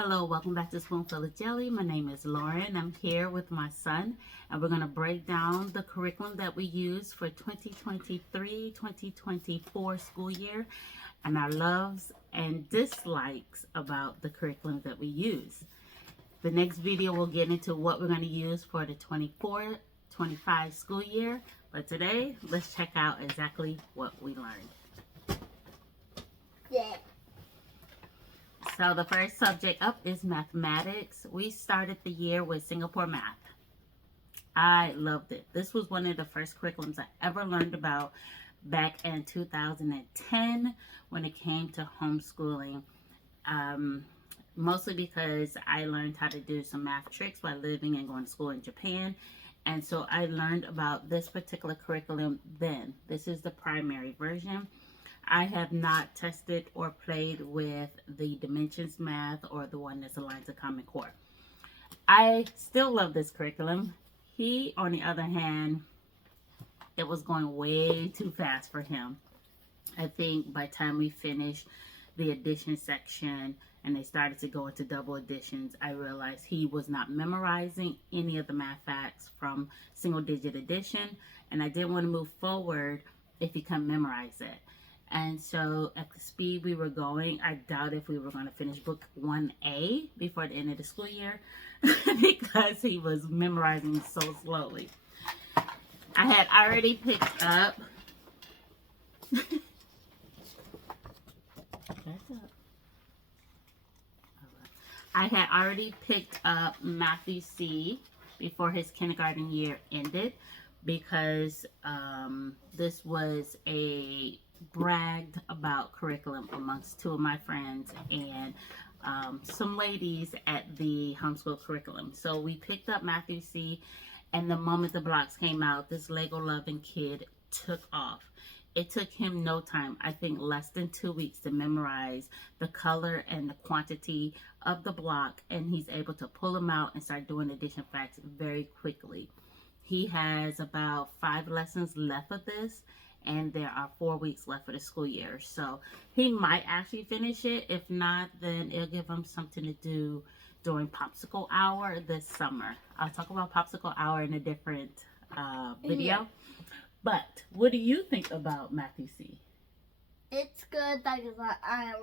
Hello, welcome back to Spoonful of Jelly. My name is Lauren. I'm here with my son, and we're going to break down the curriculum that we use for 2023-2024 school year and our loves and dislikes about the curriculum that we use. The next video will get into what we're going to use for the 24-25 school year, but today, let's check out exactly what we learned. Yeah. So the first subject up is mathematics. We started the year with Singapore math. I loved it. This was one of the first curriculums I ever learned about back in 2010 when it came to homeschooling. Mostly because I learned how to do some math tricks while living and going to school in Japan. And so I learned about this particular curriculum then. This is the primary version. I have not tested or played with the dimensions math or the one that's aligned to Common Core. I still love this curriculum. He, on the other hand, it was going way too fast for him. I think by the time we finished the addition section and they started to go into double additions, I realized he was not memorizing any of the math facts from single digit addition, and I didn't want to move forward if he couldn't memorize it. And so at the speed we were going, I doubt if we were going to finish book 1A before the end of the school year because he was memorizing so slowly. I had already picked up Matthew C. before his kindergarten year ended because this was a bragged about curriculum amongst two of my friends and some ladies at the homeschool curriculum. So we picked up Matthew C, and the moment the blocks came out, this Lego loving kid took off. It took him no time, I think less than 2 weeks, to memorize the color and the quantity of the block, and he's able to pull them out and start doing addition facts very quickly. He has about 5 lessons left of this, and there are 4 weeks left for the school year. So he might actually finish it. If not, then it'll give him something to do during Popsicle Hour this summer. I'll talk about Popsicle Hour in a different video. Yeah. But what do you think about Matthew C? It's good because I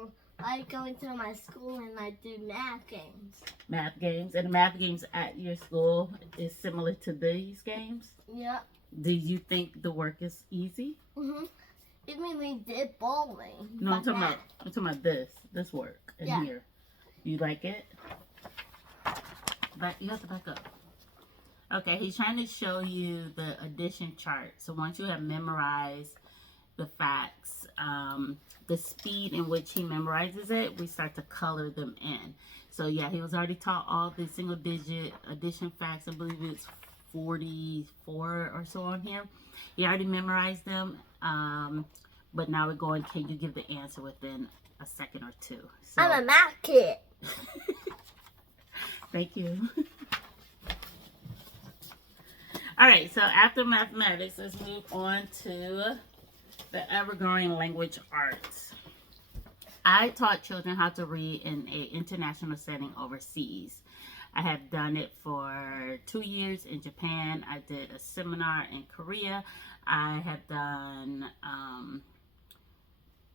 like going to my school and I do math games. Math games? And the math games at your school is similar to these games? Yeah. Do you think the work is easy? Even we did bowling. No, I'm talking about this work in here. You like it? But you have to back up. Okay, he's trying to show you the addition chart. So once you have memorized the facts, the speed in which he memorizes it, we start to color them in. So yeah, he was already taught all the single digit addition facts. I believe it's 44 or so on here. He already memorized them, but now we're going, can you give the answer within a second or two? So, I'm a math kid. thank you. All right, so after mathematics, let's move on to the ever-growing language arts. I taught children how to read in an international setting overseas. I have done it for 2 years in Japan. I did a seminar in Korea. I have done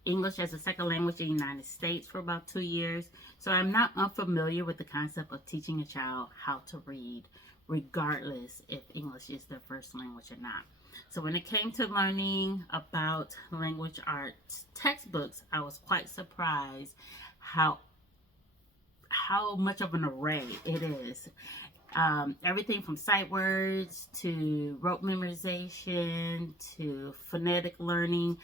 English as a second language in the United States for about 2 years. So I'm not unfamiliar with the concept of teaching a child how to read, regardless if English is their first language or not. So when it came to learning about language arts textbooks, I was quite surprised how much of an array it is. Everything from sight words to rote memorization to phonetic learning,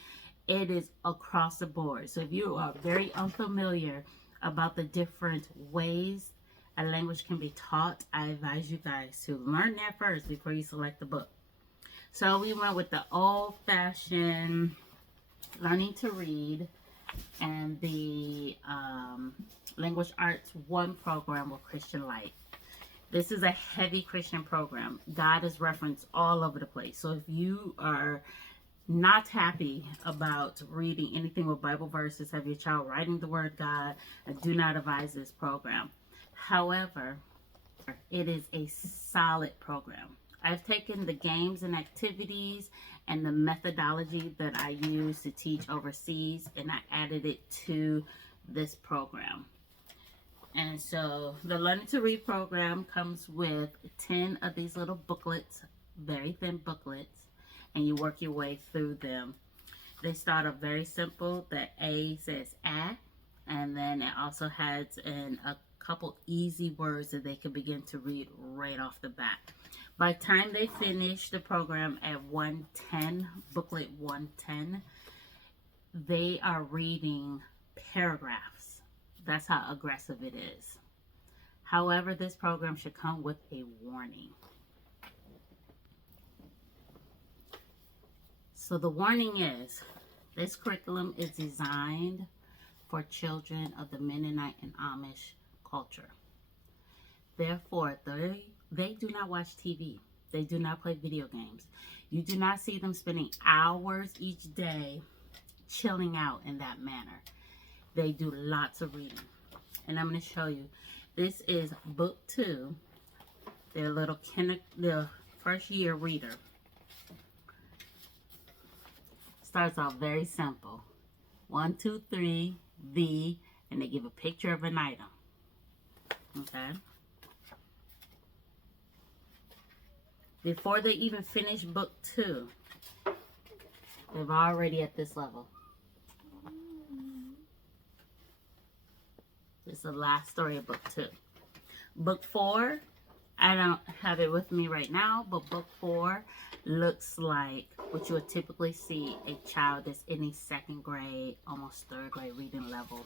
it is across the board. So if you are very unfamiliar about the different ways a language can be taught, I advise you guys to learn that first before you select the book. So we went with the old-fashioned learning to read and the Language Arts 1 program with Christian Light. This is a heavy Christian program. God is referenced all over the place. So if you are not happy about reading anything with Bible verses, have your child writing the word God, I do not advise this program. However, it is a solid program. I've taken the games and activities and the methodology that I use to teach overseas, and I added it to this program. And so the Learning to Read program comes with 10 of these little booklets, very thin booklets, and you work your way through them. They start off very simple. The A says "a," and then it also has a couple easy words that they can begin to read right off the bat. By the time they finish the program at 110, booklet 110, they are reading paragraphs. That's how aggressive it is. However, this program should come with a warning. So the warning is, this curriculum is designed for children of the Mennonite and Amish culture. Therefore, they do not watch TV. They do not play video games. You do not see them spending hours each day chilling out in that manner. They do lots of reading. And I'm going to show you. This is book 2, their first year reader. Starts off very simple. 1, 2, 3, V, and they give a picture of an item. Okay. Before they even finish book 2, they're already at this level. This is the last story of book 2. Book 4, I don't have it with me right now, but book 4 looks like what you would typically see a child that's in a 2nd grade, almost 3rd grade reading level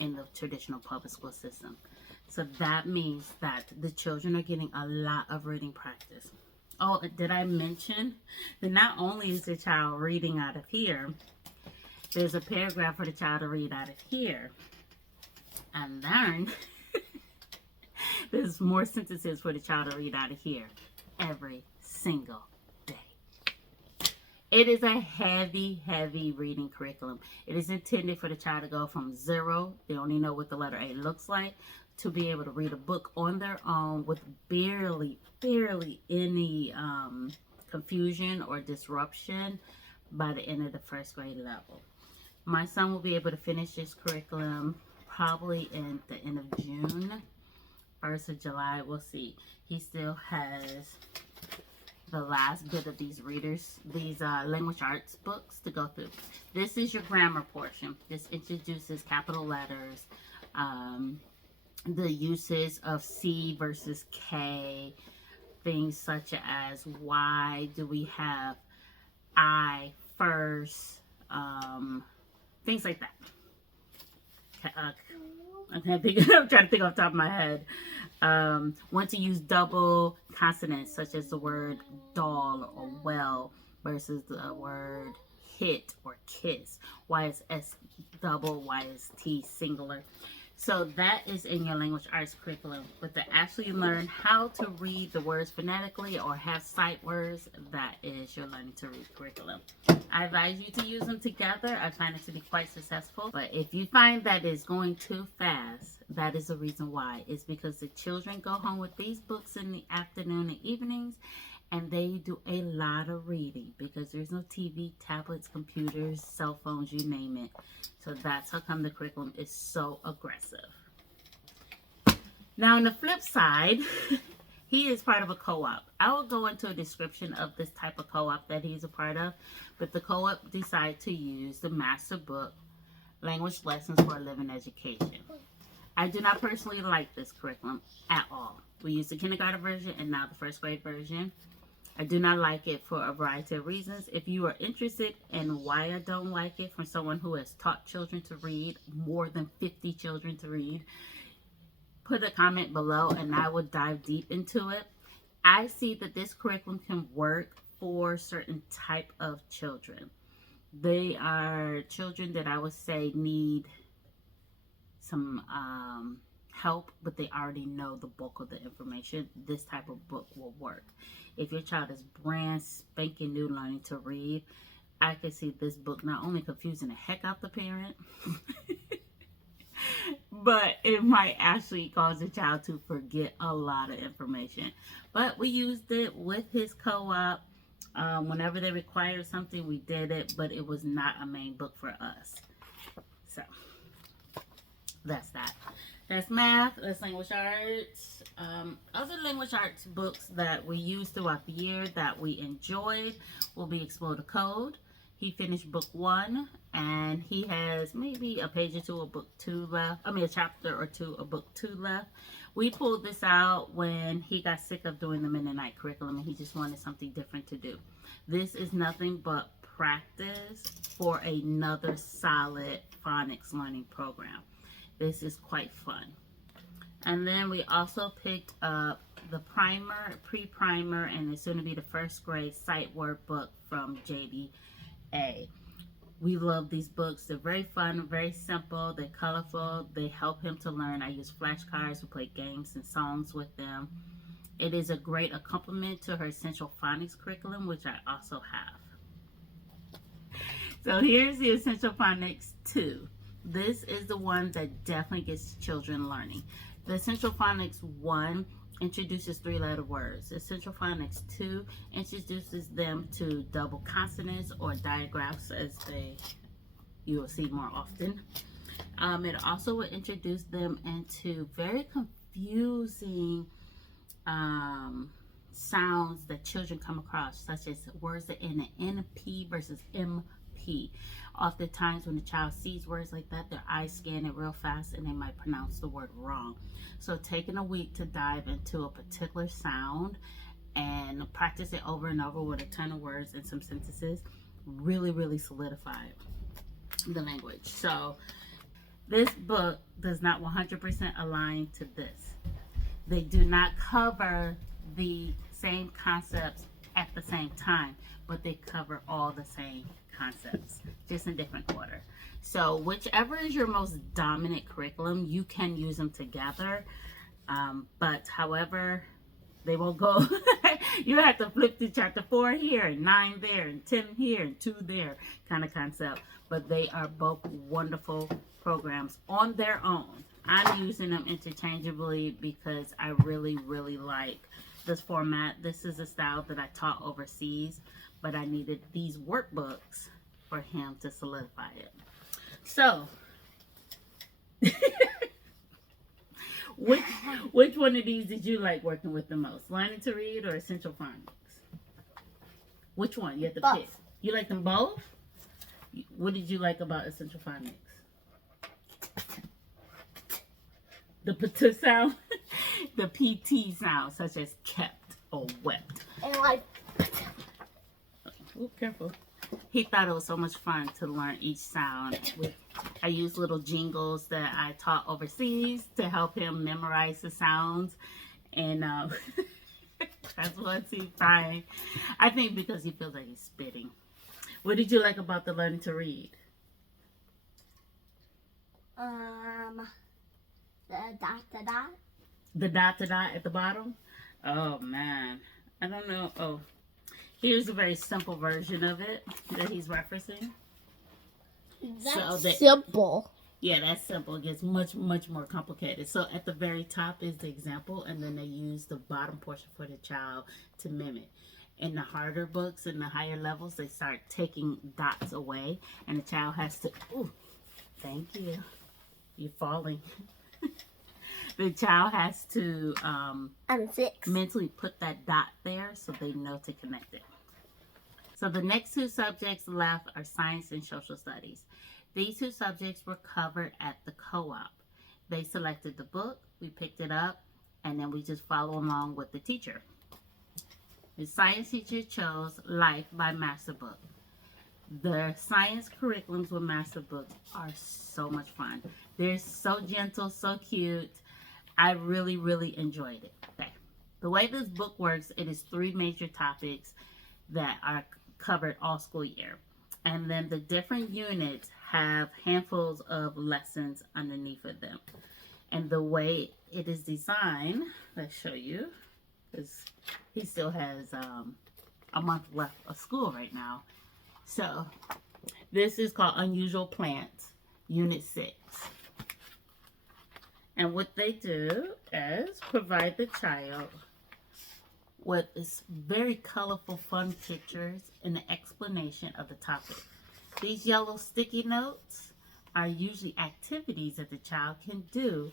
in the traditional public school system. So that means that the children are getting a lot of reading practice. Oh, did I mention that not only is the child reading out of here, there's a paragraph for the child to read out of here. And then there's more sentences for the child to read out of here every single day. It is a heavy, heavy reading curriculum. It is intended for the child to go from 0, they only know what the letter A looks like, to be able to read a book on their own with barely any confusion or disruption by the end of the 1st grade level. My son will be able to finish this curriculum probably in the end of June, 1st of July. We'll see. He still has the last bit of these language arts books to go through. This is your grammar portion. This introduces capital letters, the uses of C versus K, things such as why do we have I first, things like that. I'm trying to think off the top of my head. When to use double consonants such as the word doll or well versus the word hit or kiss. Why is S double? Why is T singular? So that is in your language arts curriculum. But to actually learn how to read the words phonetically or have sight words, that is your learning to read curriculum. I advise you to use them together. I find it to be quite successful. But if you find that it's going too fast, that is the reason why. It's because the children go home with these books in the afternoon and evenings, and they do a lot of reading because there's no TV, tablets, computers, cell phones, you name it. So that's how come the curriculum is so aggressive. Now on the flip side, he is part of a co-op. I will go into a description of this type of co-op that he's a part of, but the co-op decided to use the master book, Language Lessons for a Living Education. I do not personally like this curriculum at all. We use the kindergarten version and now the 1st grade version. I do not like it for a variety of reasons. If you are interested in why I don't like it from someone who has taught children to read, more than 50 children to read, put a comment below and I will dive deep into it. I see that this curriculum can work for certain type of children. They are children that I would say need some help, but they already know the bulk of the information. This type of book will work. If your child is brand spanking new learning to read, I can see this book not only confusing the heck out the parent, but it might actually cause the child to forget a lot of information. But we used it with his co-op. Whenever they required something, we did it, but it was not a main book for us. So that's that. That's math. That's language arts. Other language arts books that we used throughout the year that we enjoyed will be Explode the Code. He finished book 1, and he has maybe a page or two of book 2 left. I mean, a chapter or two of book 2 left. We pulled this out when he got sick of doing the Mennonite curriculum, and he just wanted something different to do. This is nothing but practice for another solid phonics learning program. This is quite fun. And then we also picked up the primer, pre-primer, and it's soon to be the first grade sight word book from JDA. We love these books. They're very fun, very simple, they're colorful, they help him to learn. I use flashcards to play games and songs with them. It is a great accompaniment to her Essential Phonics curriculum, which I also have. So here's the Essential Phonics 2. This is the one that definitely gets children learning. The Essential Phonics 1 introduces 3-letter words. Essential Phonics 2 introduces them to double consonants or digraphs, as you will see more often. It also will introduce them into very confusing sounds that children come across, such as words that end in NP versus MP. Oftentimes when the child sees words like that, their eyes scan it real fast and they might pronounce the word wrong. So taking a week to dive into a particular sound and practice it over and over with a ton of words and some sentences really solidified the language. So this book does not 100% align to this. They do not cover the same concepts at the same time, but they cover all the same concepts, just in different order. So whichever is your most dominant curriculum, you can use them together. But however, they won't go. You have to flip to chapter 4 here and 9 there and 10 here and 2 there kind of concept. But they are both wonderful programs on their own. I'm using them interchangeably because I really like this format. This is a style that I taught overseas, but I needed these workbooks for him to solidify it. So, which one of these did you like working with the most? Learning to read or Essential Phonics? Which one? You have to both. pick. You like them both? What did you like about Essential Phonics? The PT sound, the PT sound, such as kept or wept. And like, Oh, careful. He thought it was so much fun to learn each sound. I used little jingles that I taught overseas to help him memorize the sounds. And that's what's he crying. I think because he feels like he's spitting. What did you like about the learning to read? the dot. The dot at the bottom? Oh, man. I don't know. Oh, here's a very simple version of it that he's referencing. That's simple. Yeah, that's simple. It gets much more complicated. So at the very top is the example, and then they use the bottom portion for the child to mimic. In the harder books, in the higher levels, they start taking dots away, and the child has to, ooh, thank you. You're falling. The child has to I'm 6. mentally put that dot there so they know to connect it. So the next 2 subjects left are science and social studies. These 2 subjects were covered at the co-op. They selected the book, we picked it up, and then we just follow along with the teacher. The science teacher chose Life by Master Book. The science curriculums with Master Books are so much fun. They're so gentle, so cute. I really enjoyed it. Okay. The way this book works, it is 3 major topics that are covered all school year. And then the different units have handfuls of lessons underneath of them. And the way it is designed, let's show you, because he still has a month left of school right now. So this is called Unusual Plants, Unit 6. And what they do is provide the child with this very colorful, fun pictures and an explanation of the topic. These yellow sticky notes are usually activities that the child can do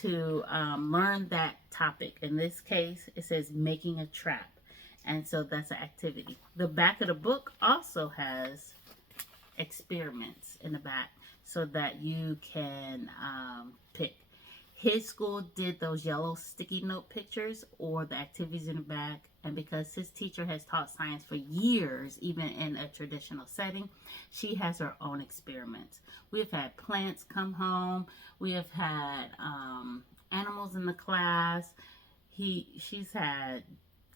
to learn that topic. In this case, it says making a trap. And so that's an activity. The back of the book also has experiments in the back so that you can pick. His school did those yellow sticky note pictures or the activities in the back. And because his teacher has taught science for years, even in a traditional setting, she has her own experiments. We've had plants come home. We have had animals in the class. She's had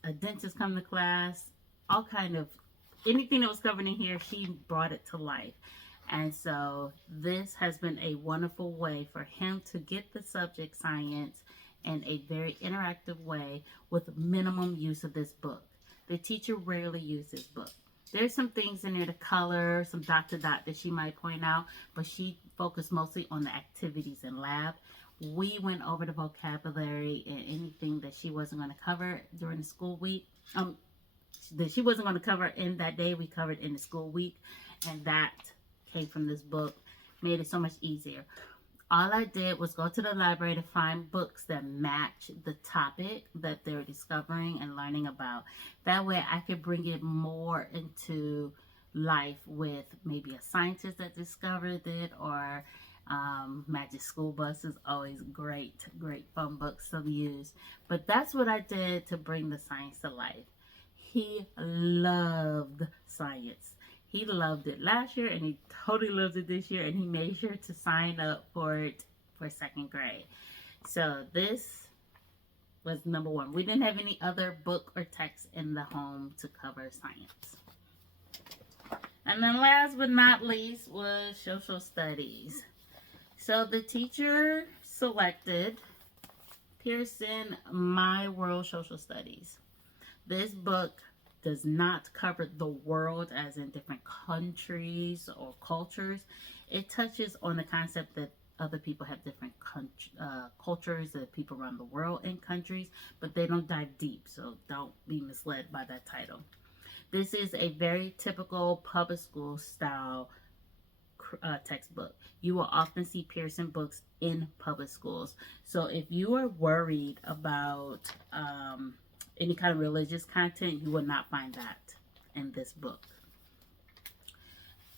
a dentist come to class. All kind of anything that was covered in here, she brought it to life. And so this has been a wonderful way for him to get the subject science in a very interactive way with minimum use of this book. The teacher rarely uses this book. There's some things in there to color, some dot to dot that she might point out, but she focused mostly on the activities in lab. We went over the vocabulary and anything that she wasn't going to cover during the school week. That she wasn't going to cover in that day, we covered in the school week, and that came from this book, made it so much easier. All I did was go to the library to find books that match the topic that they're discovering and learning about. That way I could bring it more into life with maybe a scientist that discovered it, or Magic School Bus is always great fun books to use. But that's what I did to bring the science to life. He loved science. He loved it last year and he totally loves it this year, and he made sure to sign up for it for second grade. So this was number one. We didn't have any other book or text in the home to cover science. And then last but not least was social studies. So the teacher selected Pearson My World Social Studies. This book does not cover the world as in different countries or cultures. It touches on the concept that other people have different cultures, that people around the world in countries, but they don't dive deep, so don't be misled by that title. This is a very typical public school style textbook. You will often see Pearson books in public schools. So if you are worried about any kind of religious content, you will not find that in this book.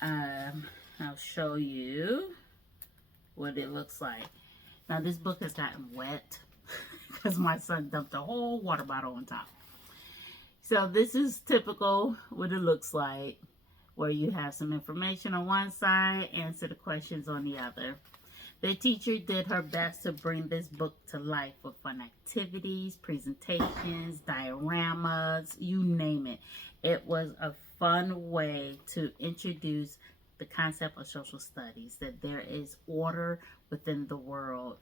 I'll show you what it looks like. Now this book has gotten wet because my son dumped a whole water bottle on top. So this is typical what it looks like, where you have some information on one side, answer the questions on the other. The teacher did her best to bring this book to life with fun activities, presentations, dioramas, you name it. It was a fun way to introduce the concept of social studies, that there is order within the world.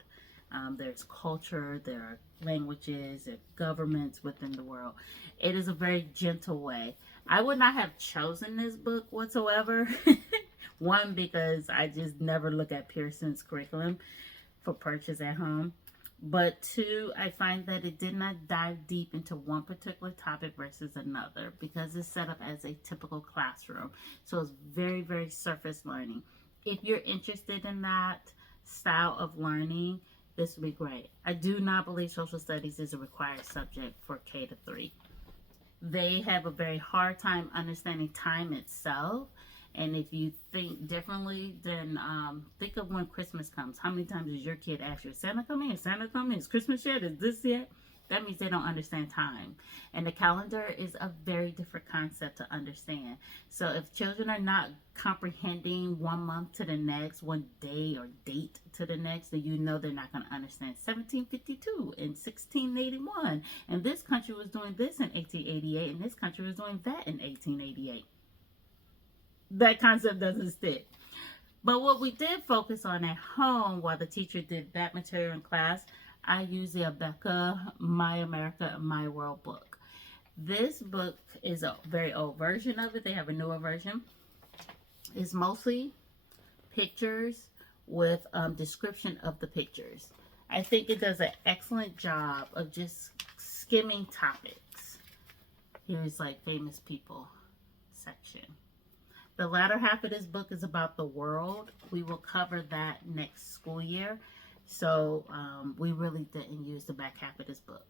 There's culture, there are languages, there are governments within the world. It is a very gentle way. I would not have chosen this book whatsoever. One, because I just never look at Pearson's curriculum for purchase at home. But two, I find that it did not dive deep into one particular topic versus another, because it's set up as a typical classroom. So it's very, very surface learning. If you're interested in that style of learning, this would be great. I do not believe social studies is a required subject for K-3. They have a very hard time understanding time itself. And if you think differently, then think of when Christmas comes. How many times does your kid ask you, is Santa coming? Is Santa coming? Is Christmas yet? Is this yet? That means they don't understand time. And the calendar is a very different concept to understand. So if children are not comprehending 1 month to the next, one day or date to the next, then you know they're not going to understand 1752 and 1681. And this country was doing this in 1888, and this country was doing that in 1888. That concept doesn't stick. But what we did focus on at home while the teacher did that material in class, I used the Abeka My America My World book. This book is a very old version of it. They have a newer version. It's mostly pictures with description of the pictures. I think it does an excellent job of just skimming topics. Here's like famous people section. The latter half of this book is about the world. We will cover that next school year. So we really didn't use the back half of this book.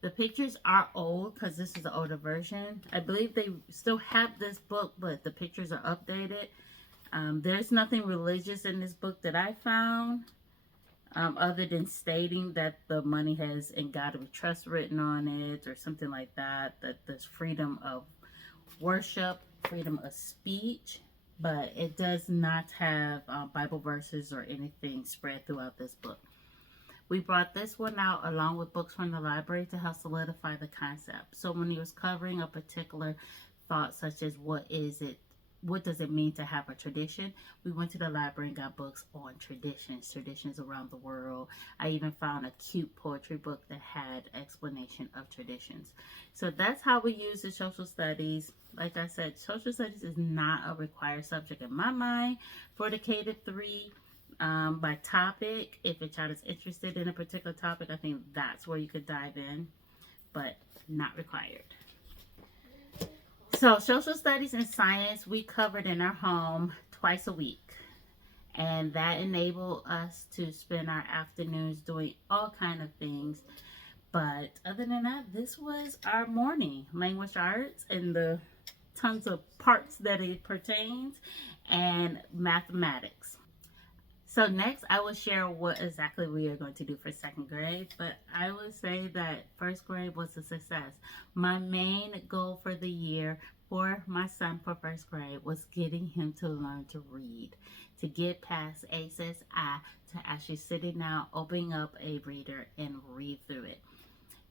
The pictures are old because this is the older version. I believe they still have this book, but the pictures are updated. There's nothing religious in this book that I found, other than stating that the money has "in God we trust" written on it or something like that, that there's freedom of worship, freedom of speech, but it does not have Bible verses or anything spread throughout this book. We brought this one out along with books from the library to help solidify the concept. So when he was covering a particular thought, such as what does it mean to have a tradition, we went to the library and got books on traditions around the world. I even found a cute poetry book that had explanation of traditions. So that's how we use the social studies. Like I said, social studies is not a required subject in my mind for the K-3. By topic, if a child is interested in a particular topic, I think that's where you could dive in, but not required. So social studies and science we covered in our home twice a week, and that enabled us to spend our afternoons doing all kind of things. But other than that, this was our morning. Language arts and the tons of parts that it pertains, and mathematics. So next, I will share what exactly we are going to do for second grade, but I would say that first grade was a success. My main goal for the year for my son for first grade was getting him to learn to read, to get past A says I, to actually sitting down, opening up a reader and read through it.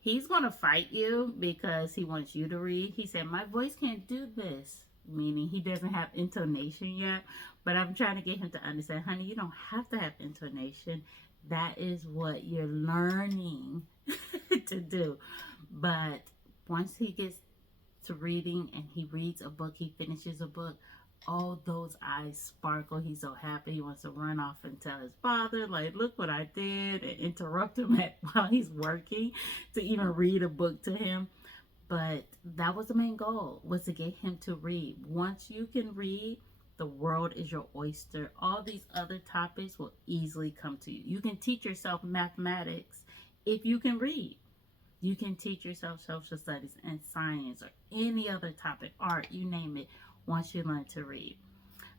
He's going to fight you because he wants you to read. He said, my voice can't do this, meaning he doesn't have intonation yet. But I'm trying to get him to understand, honey, you don't have to have intonation. That is what you're learning to do. But once he gets to reading and he reads a book, he finishes a book, all those eyes sparkle. He's so happy. He wants to run off and tell his father, like, look what I did, and interrupt him while he's working to even read a book to him. But that was the main goal, was to get him to read. Once you can read, the world is your oyster. All these other topics will easily come to you. You can teach yourself mathematics if you can read. You can teach yourself social studies and science or any other topic, art, you name it, once you learn to read.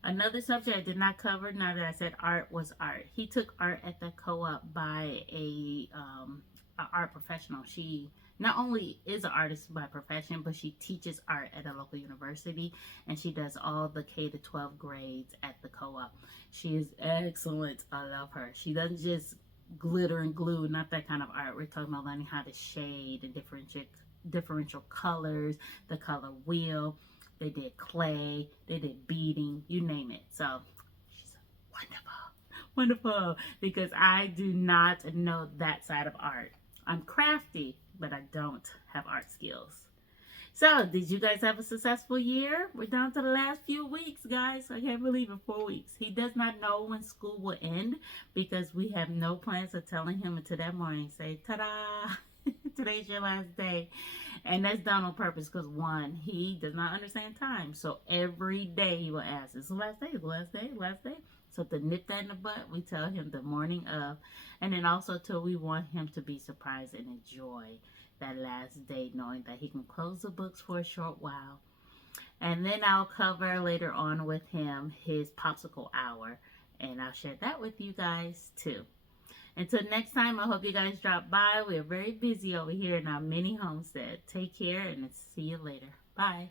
Another subject I did not cover, now that I said art, was art. He took art at the co-op by a art professional. She not only is an artist by profession, but she teaches art at a local university, and she does all the K-12 grades at the co-op. She is excellent. I love her. She doesn't just glitter and glue, not that kind of art. We're talking about learning how to shade and differential colors, the color wheel. They did clay, they did beading, you name it. So she's wonderful, because I do not know that side of art. I'm crafty, but I don't have art skills. So, did you guys have a successful year? We're down to the last few weeks, guys. I can't believe it, 4 weeks. He does not know when school will end because we have no plans of telling him until that morning. Say, ta-da! Today's your last day. And that's done on purpose because, one, he does not understand time. So every day he will ask, is the last day, the last day, last day? So to nip that in the butt, we tell him the morning of. And then also till we want him to be surprised and enjoy that last day, knowing that he can close the books for a short while. And then I'll cover later on with him his popsicle hour. And I'll share that with you guys too. Until next time, I hope you guys drop by. We're very busy over here in our mini homestead. Take care and see you later. Bye.